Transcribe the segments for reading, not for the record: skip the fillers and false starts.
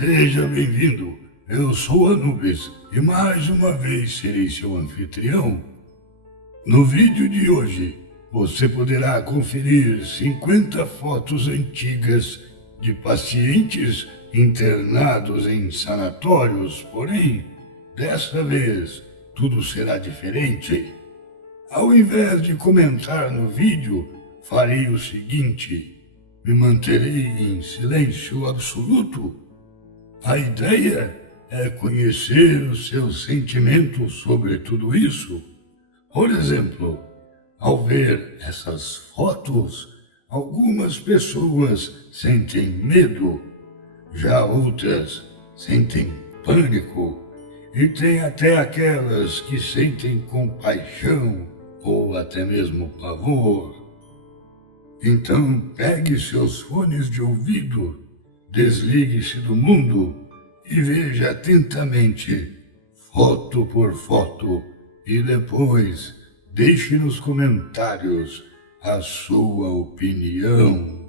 Seja bem-vindo. Eu sou Anubis e mais uma vez serei seu anfitrião. No vídeo de hoje, você poderá conferir 50 fotos antigas de pacientes internados em sanatórios, porém, dessa vez, tudo será diferente. Ao invés de comentar no vídeo, farei o seguinte: me manterei em silêncio absoluto. A ideia é conhecer os seus sentimentos sobre tudo isso. Por exemplo, ao ver essas fotos, algumas pessoas sentem medo, já outras sentem pânico, e tem até aquelas que sentem compaixão ou até mesmo pavor. Então, pegue seus fones de ouvido, desligue-se do mundo e veja atentamente, foto por foto, e depois deixe nos comentários a sua opinião.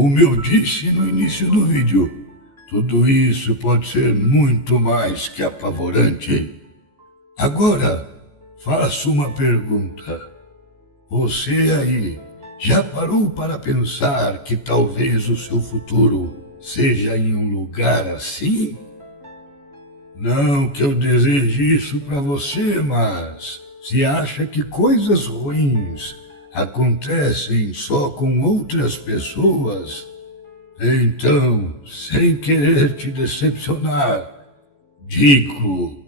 Como eu disse no início do vídeo, tudo isso pode ser muito mais que apavorante. Agora, faço uma pergunta. Você aí, já parou para pensar que talvez o seu futuro seja em um lugar assim? Não que eu deseje isso para você, mas se acha que coisas ruins acontecem só com outras pessoas, então, sem querer te decepcionar, digo: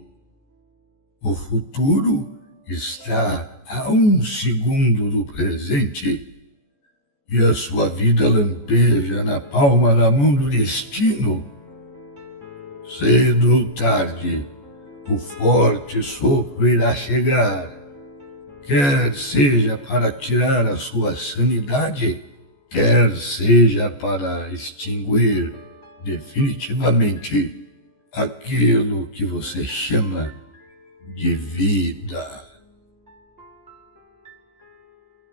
o futuro está a 1 segundo do presente e a sua vida lampeja na palma da mão do destino. Cedo ou tarde, o forte sopro irá chegar, quer seja para tirar a sua sanidade, quer seja para extinguir definitivamente aquilo que você chama de vida.